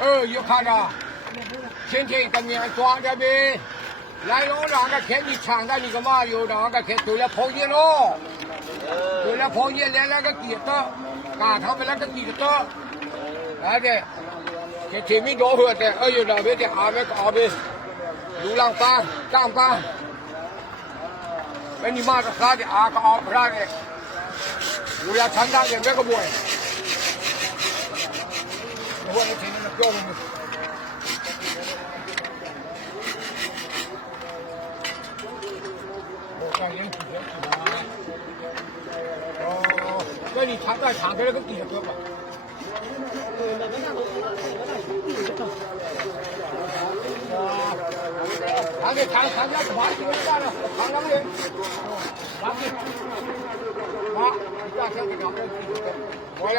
เอออยู่ข้างหน้าเช่นเช่นกันเนี่ยตัวเดียวไปไล่ลงหลังก็แค่มีช่างได้มีก็มาอยู่หลังก็แค่ตัวละพงเยลตัวละพงเยล้วแล้วก็เกียรติกาเขาไปแล้วก็เกียรติอะไรเนี่ยค่เช่นมีโดเหือดเนี่ยเอออยู่หลังไปเนี่ยอาไปก็อาไปดูหลังตาจ้างตาไม่มีมาตรการเนี่อาก็อาพระเนี่ยดูยาชันได้อย่างไรก็บ่วยบวยที 哦，那你藏在藏在那个底下吧。啊，藏在藏藏在房间里算了，那边。拿去。好，你大箱，来。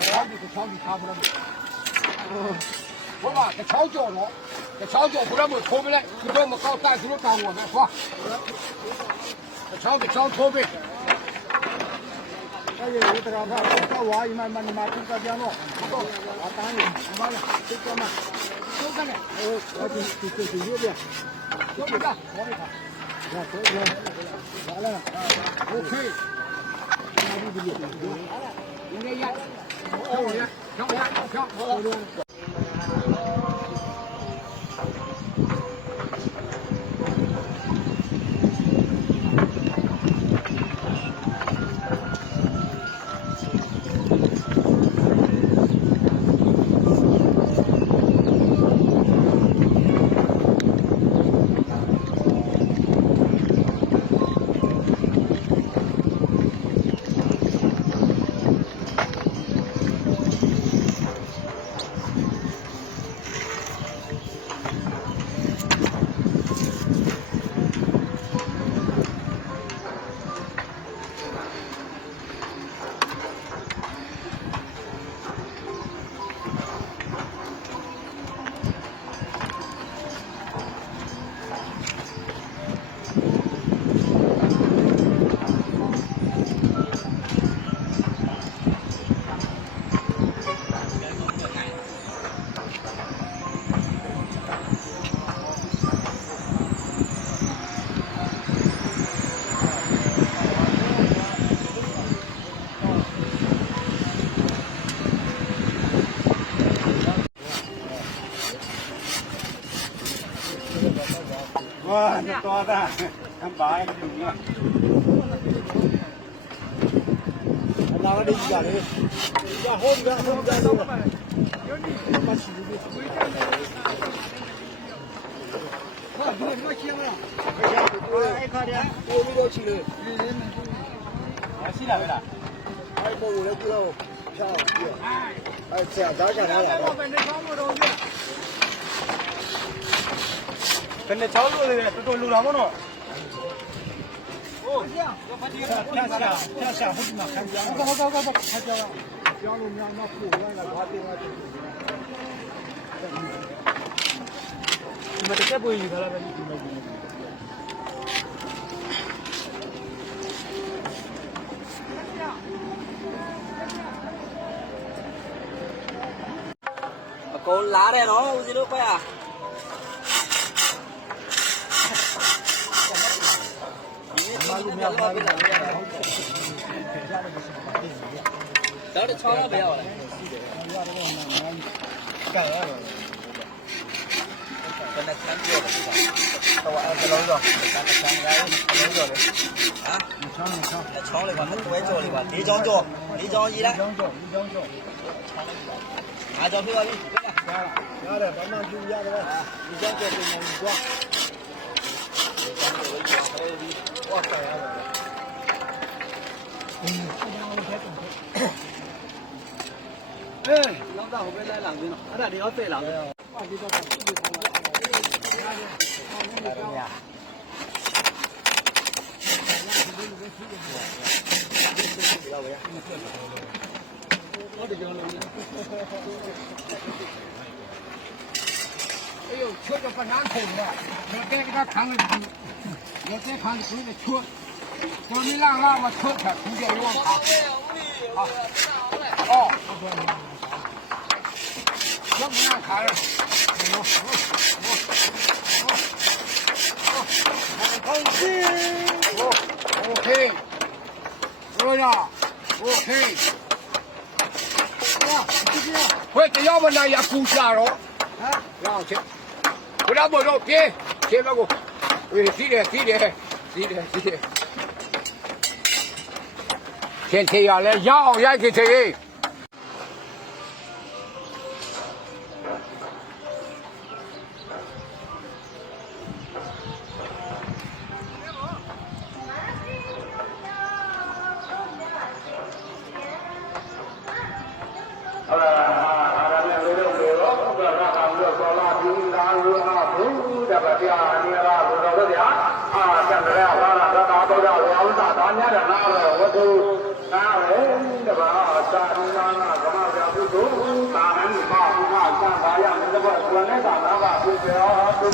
超级跟超级差不多。我把这敲脚了，这敲脚不然没拖不来，就这么搞单子干我们是吧？这敲就敲拖呗。哎呀，我这个他他娃一慢慢的嘛，这个讲了，啊，当然，妈呀，这个嘛，都干的，呃，我就就就就有点，都不干，我给他。那这个完了，OK，你就别应该压，跳我压，跳我压，跳。这多大，看白的啊！哪个的家的？家后边后边都，把洗的。快，你那些了。哎，快点，我们要去了。啊，洗了没了？哎，我我来知道，漂亮。哎，这样早下来了。 ဘယ်နှစ်ချောင်းလို့လဲတော်တော်လူတာပေါ့နော်ဟုတ်ကဲ့ဖတ်ကြည့်ရအောင်ဖတ်ကြည့်ရအောင်ဖတ်ကြည့်ရအောင်ဟုတ်ကဲ့ဟုတ်ကဲ့ဟုတ်ကဲ့ဖတ်ကြည့်ရအောင်ကြောင်လို့များမဖို့လိုက်လာဘာတင်လာတယ်ဒီမှာတက်ပွေယူထားတာပဲဒီမှာဒီမှာကုန်လာတယ်နော်ဦးဇီလိုခွဲอ่ะ 等着穿了不要了。干啥呀？跟那三哥的是吧？他晚上在楼上，咱那三个在楼上的。啊？你抢你抢。那抢了吧，那多叫的吧？一张叫，一张一来。一张叫，一张叫。拿张票吧，你。家的，咱们就家的，一张叫就能一张。Ê, lão già hôm nay lại làm gì nào? Nó đã đi hết tệ lắm. Hadi. 哎呦，车就不难通了，我再给他看看书，要再看书的车，叫你让让我车车中间有卡。啊，哦，要不让看了。OK，多少？OK。喂，这要不那也不下了。啊，让去。 ဘုရားပေါ်တော့ပြင်းခြေဘက်ကိုစီးတယ်စီးတယ်စီးတယ်စီးတယ်ခြေခြေရလဲရအောင်ရိုက်ခြေခြေ တုသာဝေတဘာသာနာနာကမ္မရာဟုတုသာဟံပါဟုမသံသာယမတဘဝနတာနာဘဟုဇေဟတု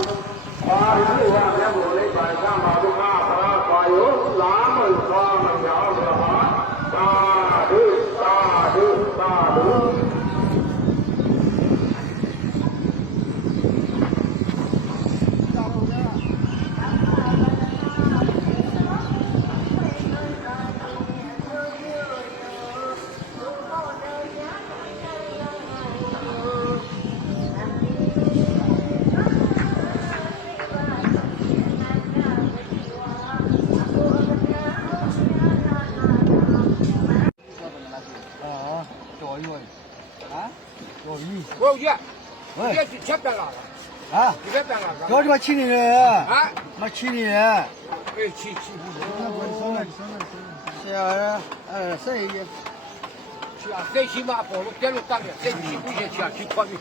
မာရိယမြတ်ဘုရားပါသံပါ 啊，你别边了。叫什么七里人？啊，妈七里人。哎，去去是啊，呃，谁也去啊！最起码保路电路大点，再去不行去啊，去宽面。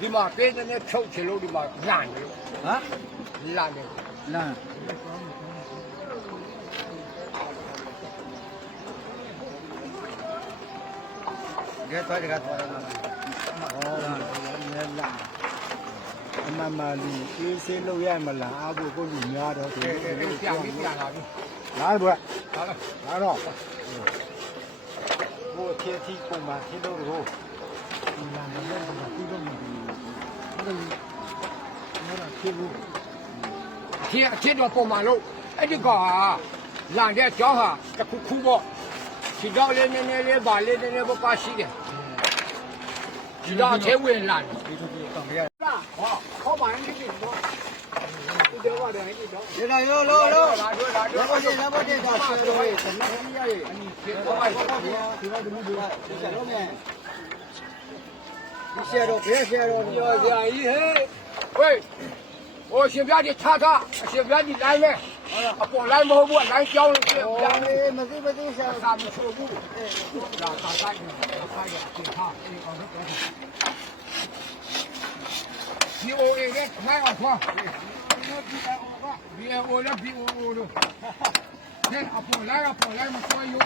你妈别在那跳起楼的嘛，烂的，啊，烂的。烂。给多这个多的哦， လည်းလာအမမလူအေးဆေးလုပ်ရမလားအဘို့ကိုလူများတော့ကဲကဲပြန်ပြီးပြန်လာပြီလာဘွတ်လာလာတော့ဘို့သေးသေးပုံမှန်သေးတော့ဟိုဒီလာမလဲဒီလိုမျိုးဒီလိုမျိုးဖြစ်ဘူးဖြစ်အဖြစ်တော့ပုံမှန်လို့အဲ့ဒီကောင်ဟာလန်တဲ့ကြောင်းဟာတခုခုပေါ့ခြေတော့လေးနည်းနည်းလေးပါလေးနည်းနည်းပေါ့ပါရှိတယ် 去找铁位烂的。好，好把人给领过。一点话点一点。有了有了有。拿着拿着。那不得那不得到车了喂，怎么这样嘞？你来，下着没？你歇着，别歇着，你要这样一嘿，喂，我先别的查查，先别的来没？啊，不来没不来交了去，哦，别没没没没下。咱们车库，让他干去，他也检查，哎，搞个检查。比我那个买个床，别我这比我我的，这啊不来啊不来嘛，所以有的，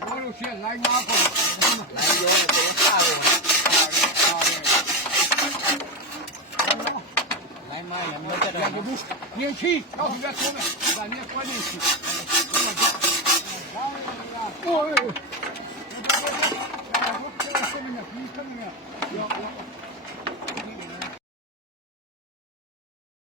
我就先来拿个，来有的给下来妈也没在这两个不，年轻，要不别说了，咱也关键是，哦。Yıkamıyor. Yok yok.